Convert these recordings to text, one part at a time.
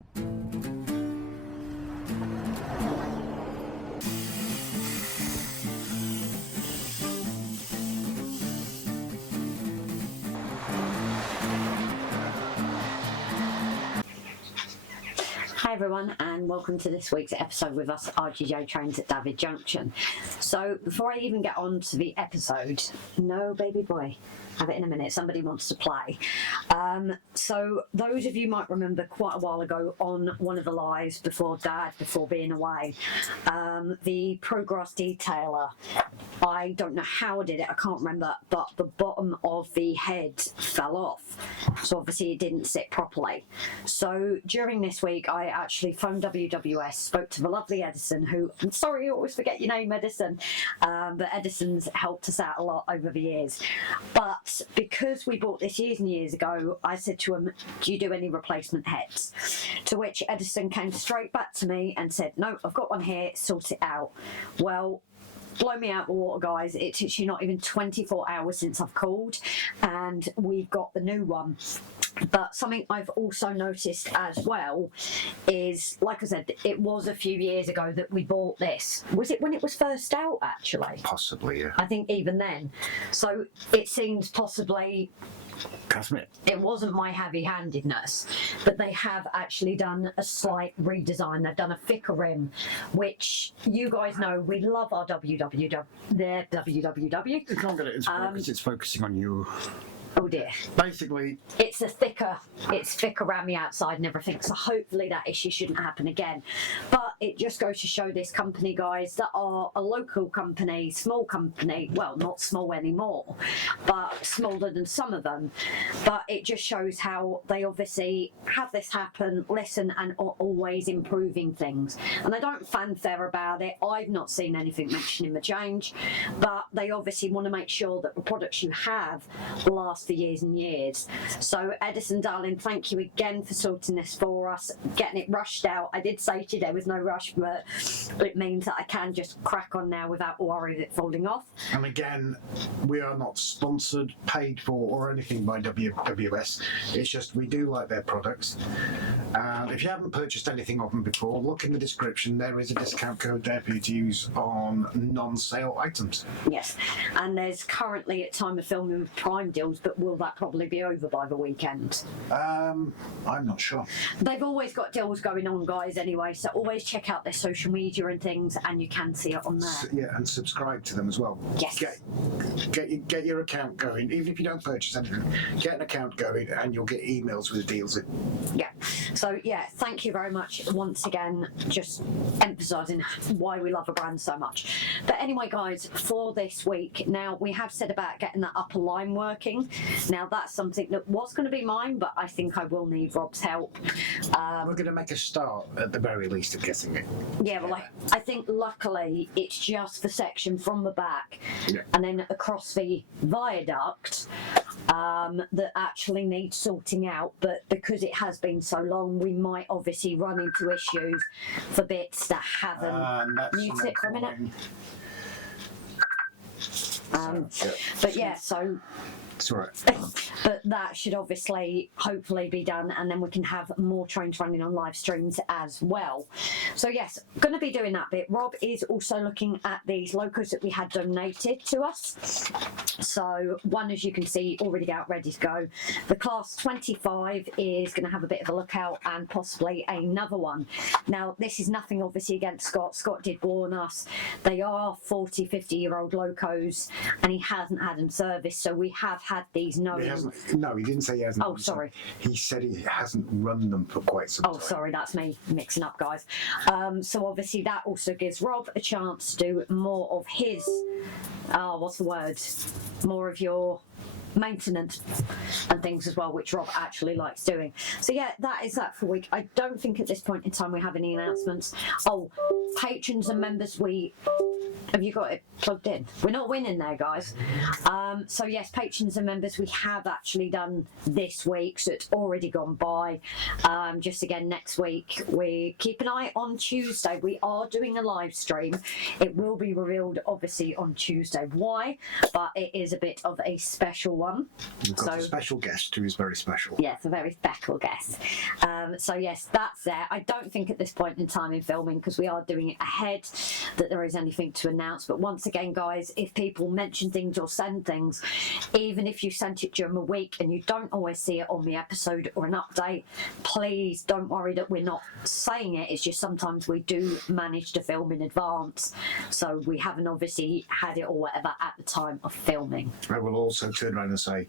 Hi everyone, and welcome to this week's episode with us RGJ trains at Daffydd Junction. So before I even get on to the episode, no baby boy, have it in a minute, somebody wants to play. So those of you might remember quite a while ago on one of the lives before being away, the Progress detailer, I don't know how I did it, I can't remember, but the bottom of the head fell off, so obviously it didn't sit properly. So during this week I actually phoned WWS, spoke to the lovely Edison, who, I'm sorry I always forget your name, Edison, but Edison's helped us out a lot over the years. But because we bought this years and years ago, I said to him, do you do any replacement heads? To which Edison came straight back to me and said, no, I've got one here, sort it out. Well, blow me out the water, guys. It's actually not even 24 hours since I've called and we've got the new one. But something I've also noticed as well is, like I said, it was a few years ago that we bought this. Was it when it was first out, actually? Possibly, yeah. I think even then. So it seems possibly... It wasn't my heavy-handedness, but they have actually done a slight redesign. They've done a thicker rim, which you guys know we love our www. You can't get it into focus, it's focusing on you. Oh dear. Basically, it's thicker around the outside and everything, so hopefully that issue shouldn't happen again. But it just goes to show this company, guys, that are a local company, small company, well, not small anymore, but smaller than some of them. But it just shows how they obviously have this happen, listen, and are always improving things. And they don't fanfare about it. I've not seen anything mentioning the change, but they obviously want to make sure that the products you have last for years and years. So Edison, darling, thank you again for sorting this for us, getting it rushed out. I did say to you there was no rush, but it means that I can just crack on now without worry of it falling off. And again, we are not sponsored, paid for, or anything by WWS. It's just we do like their products. If you haven't purchased anything of them before, look in the description. There is a discount code there for you to use on non-sale items. Yes, and there's currently, at time of filming, Prime deals, but will that probably be over by the weekend? I'm not sure. They've always got deals going on, guys, anyway, so always check out their social media and things, and you can see it on there. Yeah, and subscribe to them as well. Yes. Get your account going. Even if you don't purchase anything, get an account going and you'll get emails with deals in. Yeah. So, yeah, thank you very much once again, just emphasising why we love a brand so much. But anyway, guys, for this week, now we have said about getting that upper line working. Now, that's something that was going to be mine, but I think I will need Rob's help. We're going to make a start, at the very least, of getting it. Yeah, well, I think luckily it's just the section from the back and then across the viaduct that actually needs sorting out. But because it has been so long, we might obviously run into issues for bits that haven't. Mute it for a minute. But yeah, so... It's all right. But that should obviously, hopefully be done, and then we can have more trains running on live streams as well. So yes, going to be doing that bit. Rob is also looking at these locos that we had donated to us. So one, as you can see, already out, ready to go. The class 25 is going to have a bit of a look out, and possibly another one. Now, this is nothing obviously against Scott. Scott did warn us. They are 40, 50-year-old locos, and he hasn't had them serviced, so we have had these knowing. No, he didn't say he hasn't. Oh, sorry. He said he hasn't run them for quite some time. Oh, sorry, that's me mixing up, guys. So obviously that also gives Rob a chance to do more of his, what's the word? More of your maintenance and things as well, which Rob actually likes doing. So yeah, that is that for a week. I don't think at this point in time we have any announcements. Oh, patrons and members, we Have you got it plugged in? We're not winning there, guys. So yes, patrons and members, we have actually done this week, so it's already gone by. Just again, next week, we keep an eye on Tuesday. We are doing a live stream. It will be revealed, obviously, on Tuesday. Why? But it is a bit of a special one. We've got a special guest who is very special. Yeah, it's a very special guest. So yes, that's there. I don't think at this point in time in filming, because we are doing it ahead, that there is anything to announce. But once again, guys, if people mention things or send things, even if you sent it during the week and you don't always see it on the episode or an update, please don't worry that we're not saying it. It's just sometimes we do manage to film in advance, so we haven't obviously had it or whatever at the time of filming. I will also turn around and say,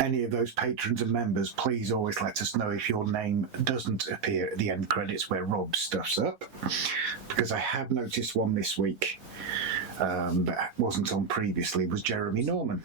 any of those patrons and members, please always let us know if your name doesn't appear at the end credits where Rob stuffs up, because I have noticed one this week that wasn't on previously, was Jeremy Norman.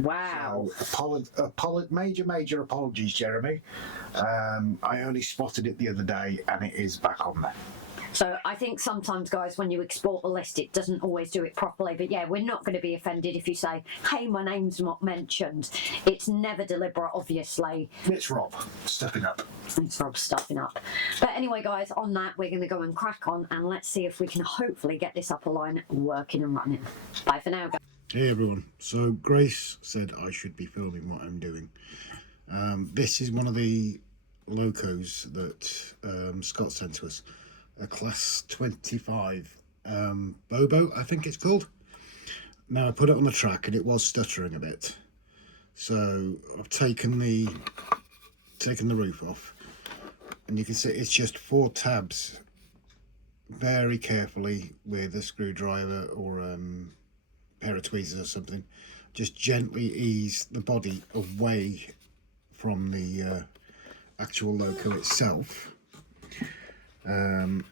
Wow. So, major apologies, Jeremy. I only spotted it the other day and it is back on there. So I think sometimes, guys, when you export a list, it doesn't always do it properly. But yeah, we're not going to be offended if you say, hey, my name's not mentioned. It's never deliberate, obviously. It's Rob stuffing up. It's Rob stuffing up. But anyway, guys, on that, we're going to go and crack on and let's see if we can hopefully get this upper line working and running. Bye for now, guys. Hey everyone, so Grace said I should be filming what I'm doing. This is one of the locos that Scott sent to us, a class 25 Bobo, I think it's called. Now I put it on the track and it was stuttering a bit, so I've taken the roof off, and you can see it's just 4 tabs very carefully with a screwdriver or pair of tweezers or something, just gently ease the body away from the actual loco itself. I've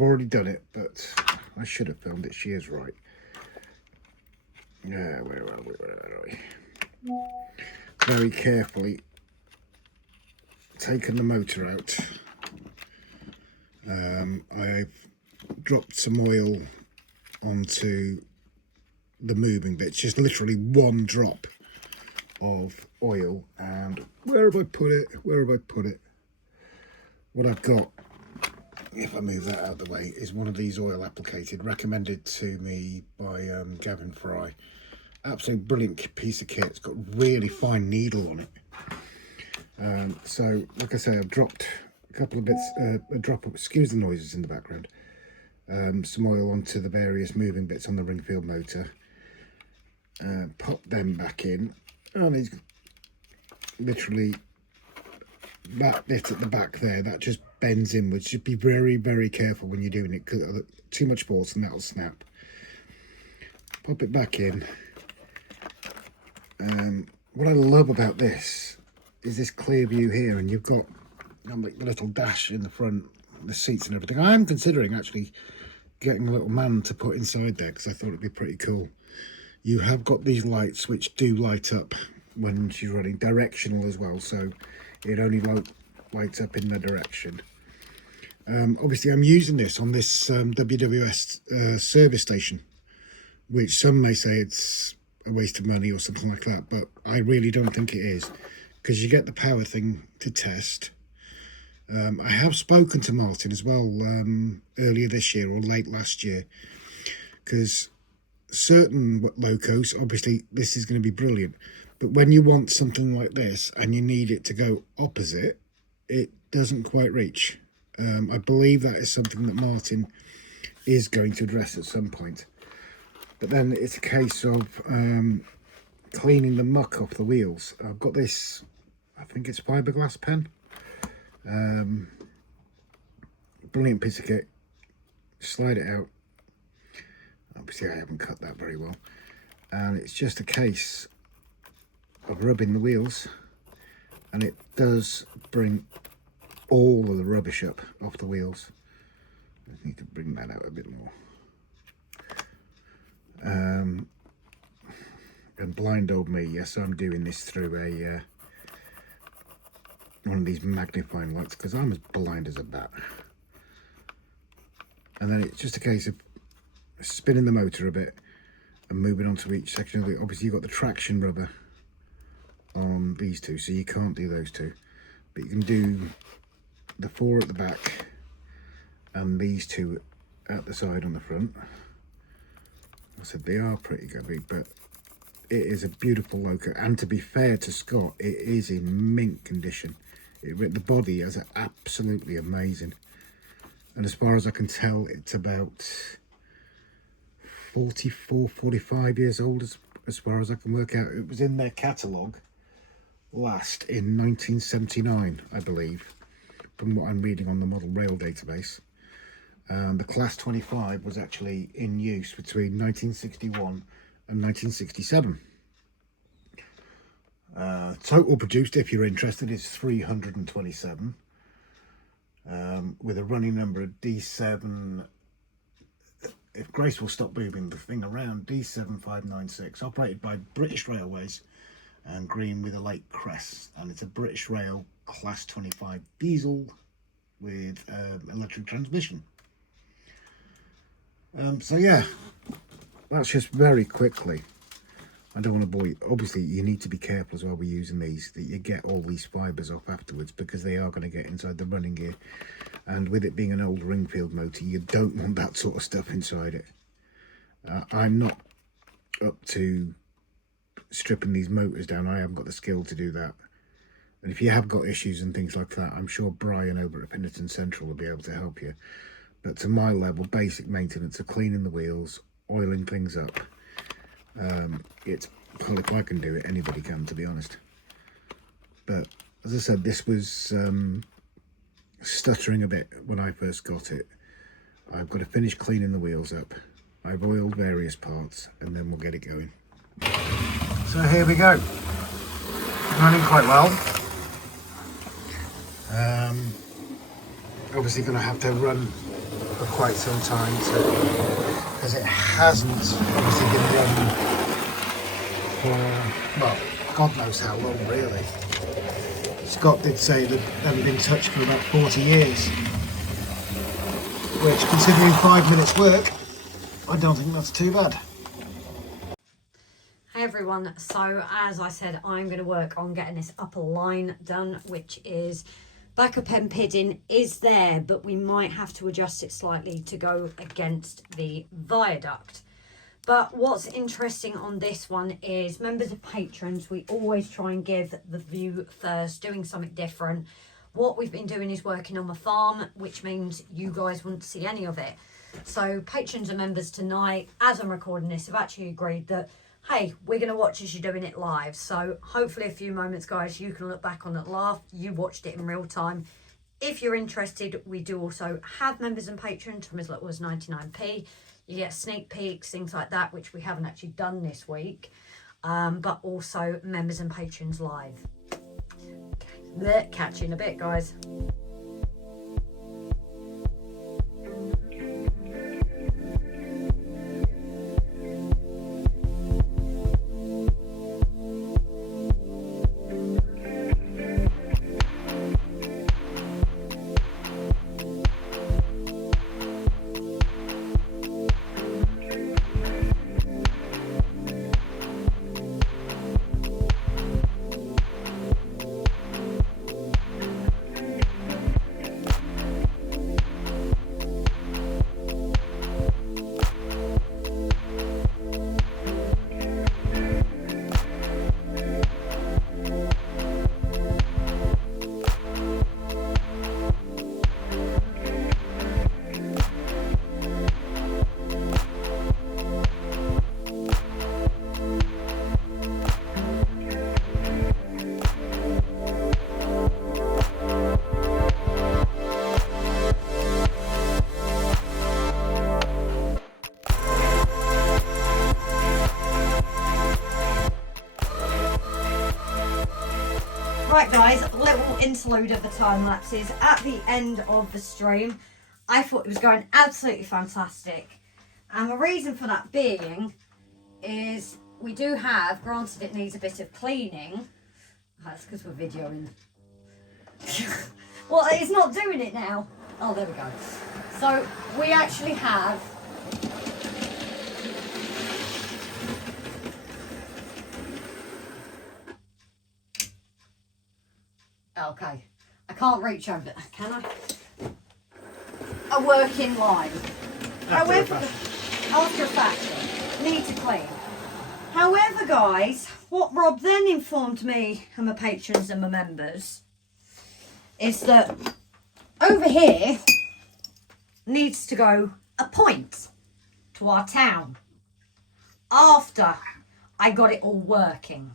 already done it, but I should have filmed it. She is right. Yeah, where are we? Very carefully taken the motor out. I've dropped some oil onto the moving bits, just literally 1 drop of oil, and where have I put it? What I've got, if I move that out of the way, is one of these oil applicated, recommended to me by Gavin Fry. Absolutely brilliant piece of kit. It's got really fine needle on it. So like I say, I've dropped a couple of bits, a drop of, excuse the noises in the background, some oil onto the various moving bits on the Ringfield motor, pop them back in, and it's literally that bit at the back there that just bends inwards. Just be very, very careful when you're doing it, because too much force and that'll snap. Pop it back in. What I love about this is this clear view here, and you've got like the little dash in the front, the seats and everything. I'm considering actually getting a little man to put inside there, because I thought it'd be pretty cool. You have got these lights which do light up when she's running, directional as well, so it only lights up in the direction. Obviously I'm using this on this WWS service station, which some may say it's a waste of money or something like that, but I really don't think it is, because you get the power thing to test. I have spoken to Martin as well earlier this year or late last year, because certain locos, obviously this is going to be brilliant, but when you want something like this and you need it to go opposite, it doesn't quite reach. I believe that is something that Martin is going to address at some point, but then it's a case of cleaning the muck off the wheels. I've got this, I think it's fiberglass pen. Brilliant piece of kit. Slide it out. Obviously I haven't cut that very well, and it's just a case of rubbing the wheels, and it does bring all of the rubbish up off the wheels. I need to bring that out a bit more. And blind old me, yes, I'm doing this through a one of these magnifying lights, because I'm as blind as a bat. and then it's just a case of spinning the motor a bit and moving on to each section of it. Obviously you've got the traction rubber on these two, so you can't do those two, but you can do the 4 at the back and these 2 at the side on the front. I said they are pretty good, but it is a beautiful loco, and to be fair to Scott, it is in mint condition. The body is absolutely amazing, and as far as I can tell, it's about 45 years old as far as I can work out. It was in their catalogue last in 1979, I believe, from what I'm reading on the model rail database. The class 25 was actually in use between 1961 and 1967. Total produced, if you're interested, is 327, with a running number of D7. If Grace will stop moving the thing around, D7596, operated by British Railways and green with a light crest, and it's a British Rail class 25 diesel with electric transmission. So yeah, that's just very quickly. I don't want to bore you. Obviously you need to be careful as well with using these, that you get all these fibres off afterwards, because they are going to get inside the running gear, and with it being an old Ringfield motor, you don't want that sort of stuff inside it. I'm not up to stripping these motors down. I haven't got the skill to do that, and if you have got issues and things like that, I'm sure Brian over at Pinnerton Central will be able to help you. But to my level, basic maintenance of cleaning the wheels, oiling things up, it's, well, if I can do it, anybody can, to be honest. But as I said, this was stuttering a bit when I first got it. I've got to finish cleaning the wheels up. I've oiled various parts, and then we'll get it going. So here we go. Running quite well. Obviously going to have to run for quite some time, because it hasn't obviously been run for, well, God knows how long, really. Scott did say that it hadn't been touched for about 40 years, which, considering 5 minutes work, I don't think that's too bad. Hey everyone, so as I said, I'm going to work on getting this upper line done, which is backup end pidding is there, but we might have to adjust it slightly to go against the viaduct. But what's interesting on this one is members of patrons, we always try and give the view first, doing something different. What we've been doing is working on the farm, which means you guys wouldn't see any of it. So patrons and members tonight, as I'm recording this, have actually agreed that, hey, we're going to watch as you're doing it live. So hopefully a few moments, guys, you can look back on it, laugh. You watched it in real time. If you're interested, we do also have members and patrons from as little as 99p. You get sneak peeks, things like that, which we haven't actually done this week. But also members and patrons live. Okay. Catch you in a bit, guys. Right guys, a little interlude of the time lapses at the end of the stream. I thought it was going absolutely fantastic, and the reason for that being is we do have, granted it needs a bit of cleaning, that's because we're videoing. Well, it's not doing it now. Oh, there we go. So we actually have okay, I can't reach over, can I? A working line. However, after a factory, need to clean. However, guys, what Rob then informed me and my patrons and my members is that over here needs to go a point to our town after I got it all working.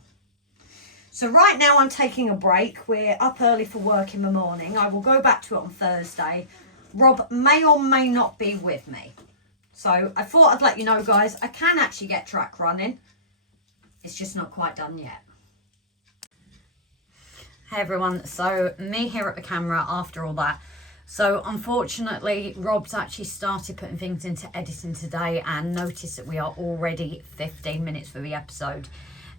So right now I'm taking a break. We're up early for work in the morning. I will go back to it on Thursday. Rob may or may not be with me. So I thought I'd let you know, guys, I can actually get track running. It's just not quite done yet. Hey everyone, so me here at the camera after all that. So unfortunately, Rob's actually started putting things into editing today and noticed that we are already 15 minutes for the episode.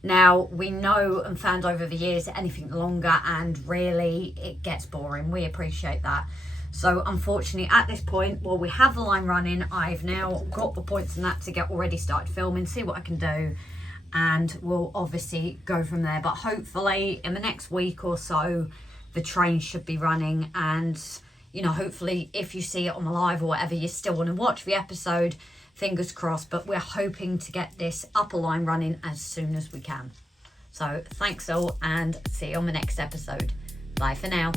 Now, we know and found over the years that anything longer and really it gets boring. We appreciate that. So unfortunately at this point, while we have the line running, I've now got the points and that to get already started filming, see what I can do. And we'll obviously go from there. But hopefully in the next week or so, the train should be running. And, you know, hopefully if you see it on the live or whatever, you still want to watch the episode, fingers crossed. But we're hoping to get this upper line running as soon as we can. So thanks all and see you on the next episode. Bye for now.